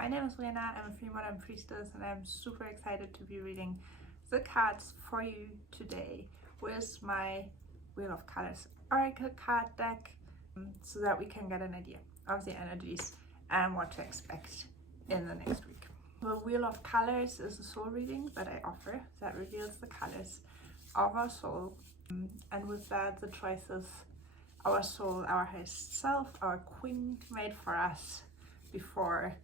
My name is Rena, I'm a free modern priestess, and I'm super excited to be reading the cards for you today with my Wheel of Colors Oracle card deck, so that we can get an idea of the energies and what to expect in the next week. The Wheel of Colors is a soul reading that I offer that reveals the colors of our soul, and with that the choices our soul, our highest self, our queen made for us before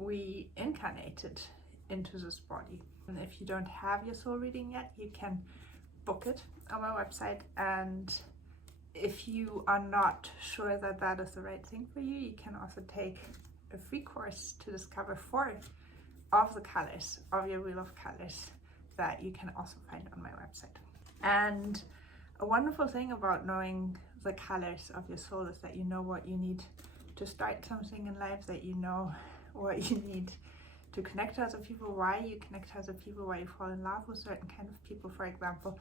we incarnated into this body. And if you don't have your soul reading yet, you can book it on my website, and if you are not sure that that is the right thing for you, you can also take a free course to discover 4 of the colors of your Wheel of Colors that you can also find on my website. And a wonderful thing about knowing the colors of your soul is that you know what you need to start something in life, that you know what you need to connect to other people, why you connect to other people, why you fall in love with certain kind of people, for example.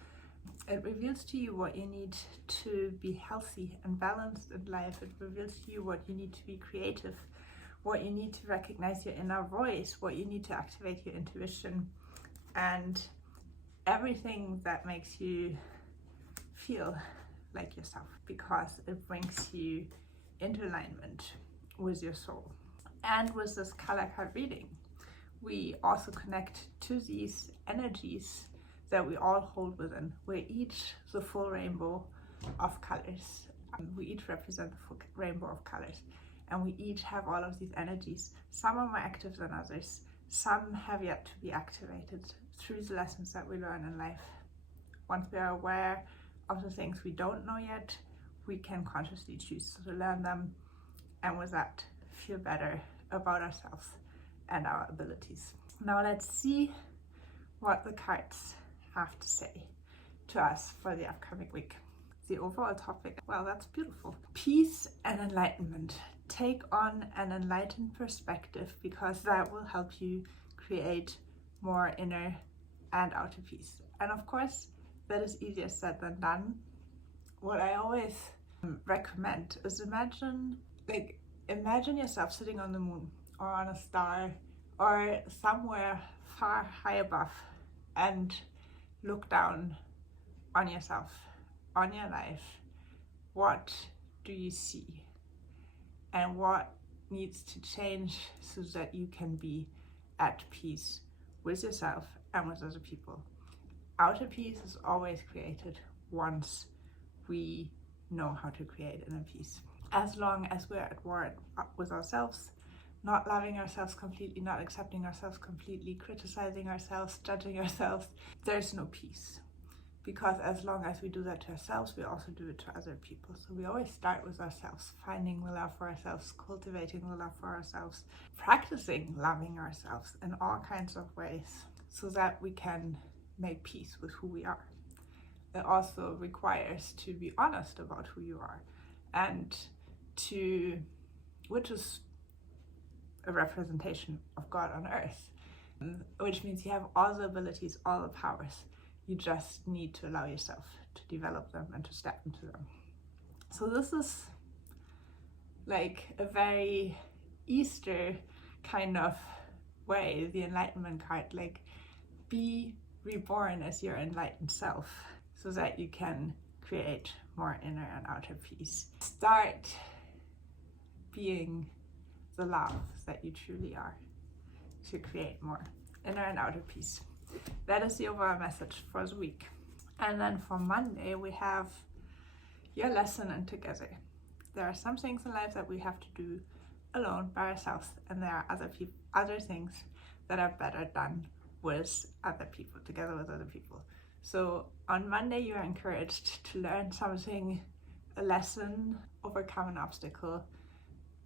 It reveals to you what you need to be healthy and balanced in life. It reveals to you what you need to be creative, what you need to recognize your inner voice, what you need to activate your intuition, and everything that makes you feel like yourself, because it brings you into alignment with your soul. And with this color card reading, we also connect to these energies that we all hold within. We're each the full rainbow of colors. We each represent the full rainbow of colors, and we each have all of these energies. Some are more active than others. Some have yet to be activated through the lessons that we learn in life. Once we are aware of the things we don't know yet, we can consciously choose to learn them, and with that feel better about ourselves and our abilities. Now let's see what the cards have to say to us for the upcoming week. The overall topic, well, that's beautiful. Peace and enlightenment. Take on an enlightened perspective, because that will help you create more inner and outer peace. And of course, that is easier said than done. What I always recommend is imagine yourself sitting on the moon or on a star or somewhere far high above, and look down on yourself, on your life. What do you see? And what needs to change so that you can be at peace with yourself and with other people? Outer peace is always created once we know how to create inner peace. As long as we're at war with ourselves, not loving ourselves completely, not accepting ourselves completely, criticizing ourselves, judging ourselves, there's no peace. Because as long as we do that to ourselves, we also do it to other people. So we always start with ourselves, finding the love for ourselves, cultivating the love for ourselves, practicing loving ourselves in all kinds of ways, so that we can make peace with who we are. It also requires to be honest about who you are, and which is a representation of God on earth, which means you have all the abilities, all the powers. You just need to allow yourself to develop them and to step into them. So this is like a very Easter kind of way, the Enlightenment card, like be reborn as your enlightened self, so that you can create more inner and outer peace. Start being the love that you truly are, to create more inner and outer peace. That is the overall message for the week. And then for Monday, we have your lesson in together. There are some things in life that we have to do alone by ourselves, and there are other things that are better done with other people, together with other people. So on Monday, you are encouraged to learn something, a lesson, overcome an obstacle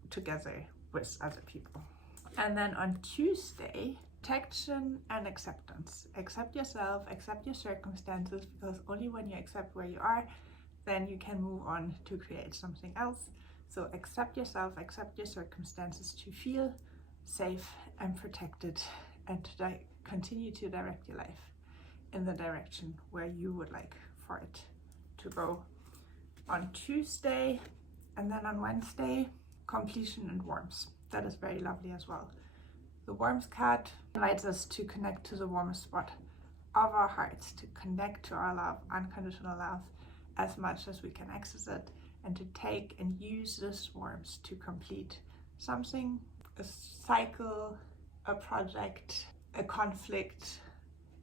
together with other people. And then on Tuesday, protection and acceptance. Accept yourself, accept your circumstances, because only when you accept where you are, then you can move on to create something else. So accept yourself, accept your circumstances to feel safe and protected, and to continue to direct your life in the direction where you would like for it to go on Tuesday. And then on Wednesday, completion and warmth. That is very lovely as well. The warmth card invites us to connect to the warmest spot of our hearts, to connect to our love, unconditional love, as much as we can access it, and to take and use this warmth to complete something, a cycle, a project, a conflict,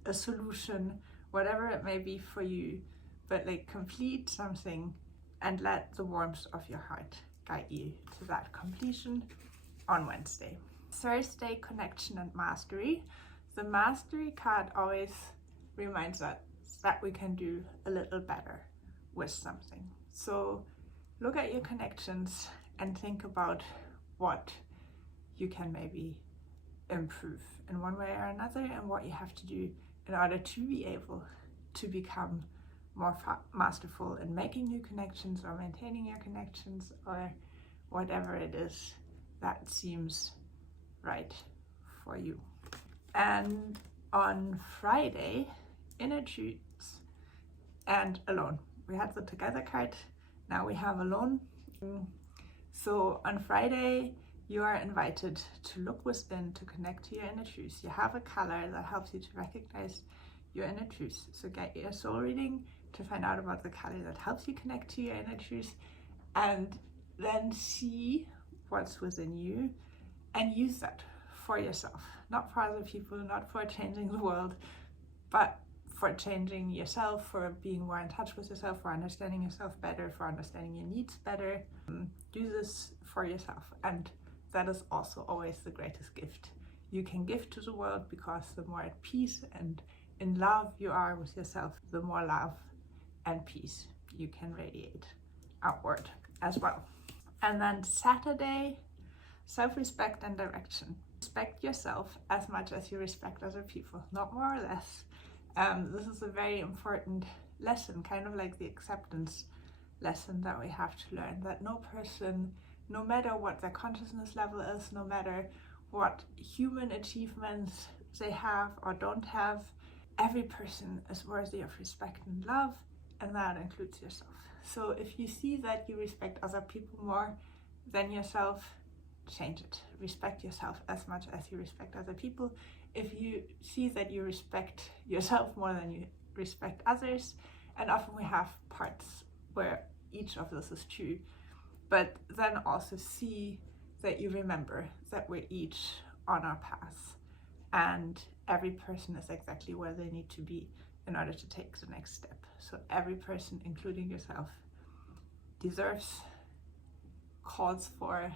a solution, whatever it may be for you, but like complete something and let the warmth of your heart guide you to that completion on Wednesday. Thursday, connection and mastery. The mastery card always reminds us that we can do a little better with something. So look at your connections and think about what you can maybe improve in one way or another, and what you have to do in order to be able to become more masterful in making new connections or maintaining your connections, or whatever it is that seems right for you. And on Friday, inner truths and alone. We had the together card, now we have alone. So on Friday, you are invited to look within, to connect to your inner truths. You have a color that helps you to recognize your inner truths. So get your soul reading to find out about the color that helps you connect to your inner truths, and then see what's within you and use that for yourself, not for other people, not for changing the world, but for changing yourself, for being more in touch with yourself, for understanding yourself better, for understanding your needs better. Do this for yourself, and that is also always the greatest gift you can give to the world, because the more at peace and in love you are with yourself, the more love and peace you can radiate outward as well. And then Saturday, self-respect and direction. Respect yourself as much as you respect other people, not more or less. This is a very important lesson, kind of like the acceptance lesson that we have to learn, that no person, no matter what their consciousness level is, no matter what human achievements they have or don't have, every person is worthy of respect and love, and that includes yourself. So if you see that you respect other people more than yourself, change it. Respect yourself as much as you respect other people. If you see that you respect yourself more than you respect others, and often we have parts where each of this is true, but then also see that you remember that we're each on our path, and every person is exactly where they need to be in order to take the next step. So every person, including yourself, deserves, calls for,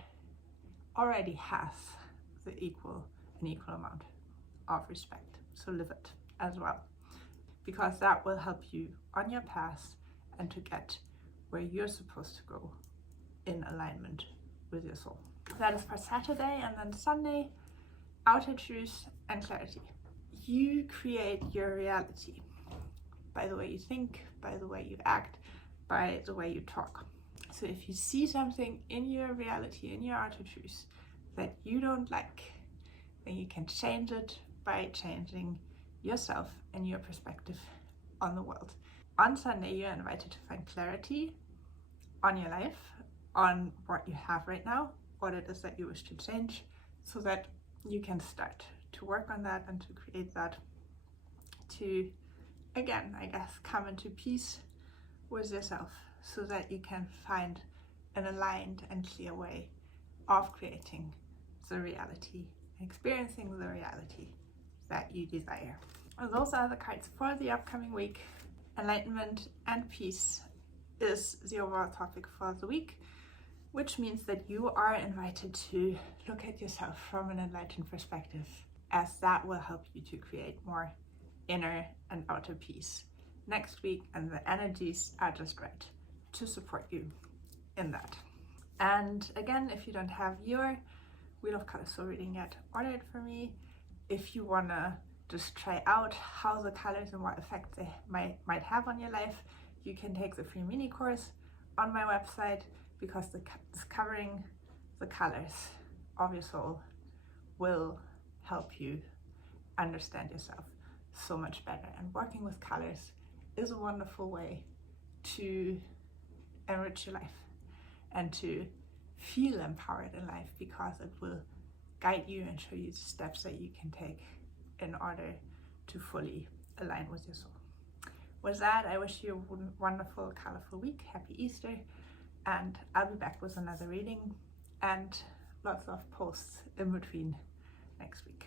already has an equal amount of respect. So live it as well, because that will help you on your path and to get where you're supposed to go in alignment with your soul. That is for Saturday. And then Sunday, outer truth and clarity. You create your reality by the way you think, by the way you act, by the way you talk. So if you see something in your reality, in your outer truth, that you don't like, then you can change it by changing yourself and your perspective on the world. On Sunday, you're invited to find clarity on your life, on what you have right now, what it is that you wish to change, so that you can start to work on that and to create that, to, again, I guess, come into peace with yourself, so that you can find an aligned and clear way of creating the reality, experiencing the reality that you desire. And those are the cards for the upcoming week. Enlightenment and peace is the overall topic for the week, which means that you are invited to look at yourself from an enlightened perspective, as that will help you to create more inner and outer peace next week, and the energies are just right to support you in that. And again, if you don't have your Wheel of Colors soul reading yet, order it for me. If you wanna just try out how the colors and what effect they might have on your life, you can take the free mini course on my website, because discovering the colors of your soul will help you understand yourself so much better. And working with colors is a wonderful way to enrich your life and to feel empowered in life, because it will guide you and show you the steps that you can take in order to fully align with your soul. With that, I wish you a wonderful, colorful week. Happy Easter. And I'll be back with another reading and lots of posts in between next week.